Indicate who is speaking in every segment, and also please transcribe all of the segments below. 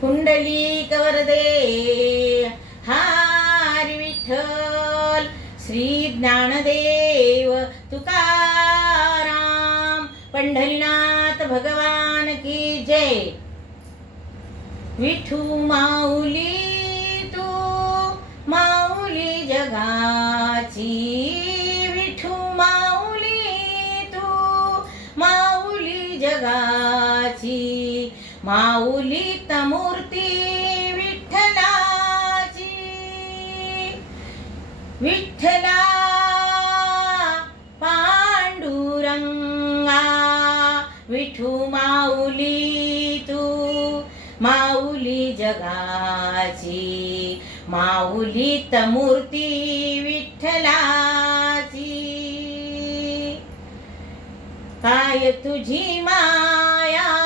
Speaker 1: पुंडलिक वरदे हारी विठ्ठल श्री ज्ञानदेव तुकाराम पंढरीनाथ भगवान की जय। विठू माऊली तू माऊली जगाची। विठू माऊली तू माऊली जगाची। माऊली तमूर्ती विठ्ठलाची. विठ्ठला पांडुरंगा विठू माऊली तू. माऊली जगाची माऊली तमूर्ती विठ्ठलाची. काय तुझी माया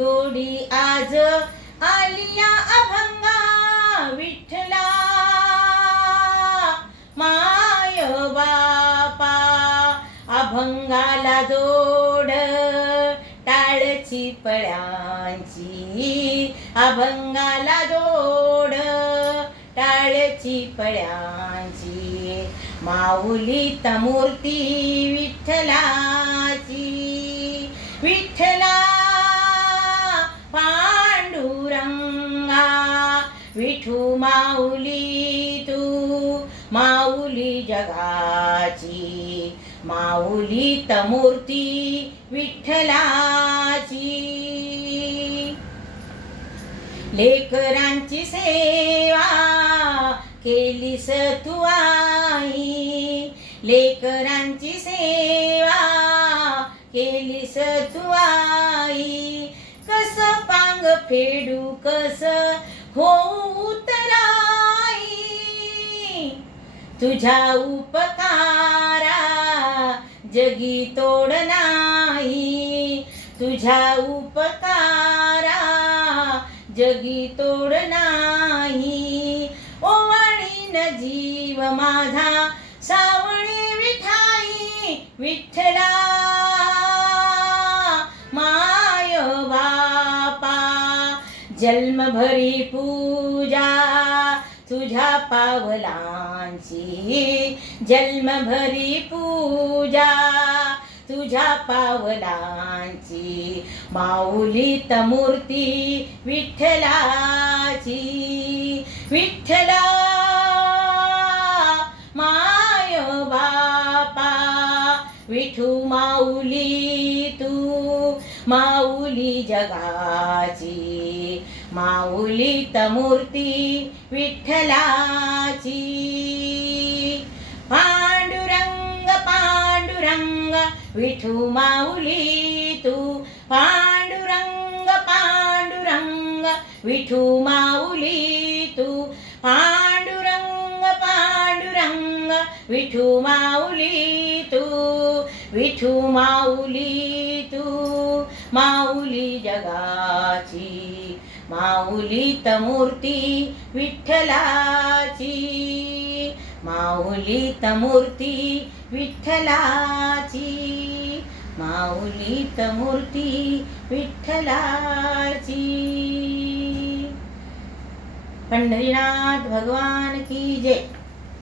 Speaker 1: गोडी आज आलिया अभंगा विठ्ठला. माय बापा अभंगाला जोड टाळची पळ्यांची अभंगाला जोड टाळची पळ्यांची माऊली तमूर्ती विठ्ठलाची. विठ्ठला विठू माऊली तू माऊली जगाची माऊली तमूर्ती विठ्ठलाची. लेकरांची सेवा केलीस तू आई लेकरांची सेवा केलीस तू आई. कस पांग फेडू कस हो उतराई तुझ्या उपकारा जगी तोड नाही. तुझ्या उपकारा जगी तोड नाही. ओवाळीन जीव माझा सावळी विठाई विठ्ठला. जन्मभरी पूजा तुझ्या पावलांची. जन्मभरी पूजा तुझ्या पावलांची. माऊली तमूर्ती विठ्ठलाची. विठ्ठला माय हो बापा. विठू माऊली तू. माऊली जगाची माऊली तमूर्ती विठ्ठलाची. पांडुरंग पांडुरंग विठू माऊली तू. पांडुरंग पांडुरंग विठू माऊली तू. पांडुरंग पांडुरंग विठू माऊली तू. विठू माऊली माऊली जगाची माऊली तमूर्ती विठ्ठलाची. माऊली तमूर्ती विठ्ठलाची माऊली तमूर्ती विठ्ठलाची. पंढरीनाथ भगवान की जय.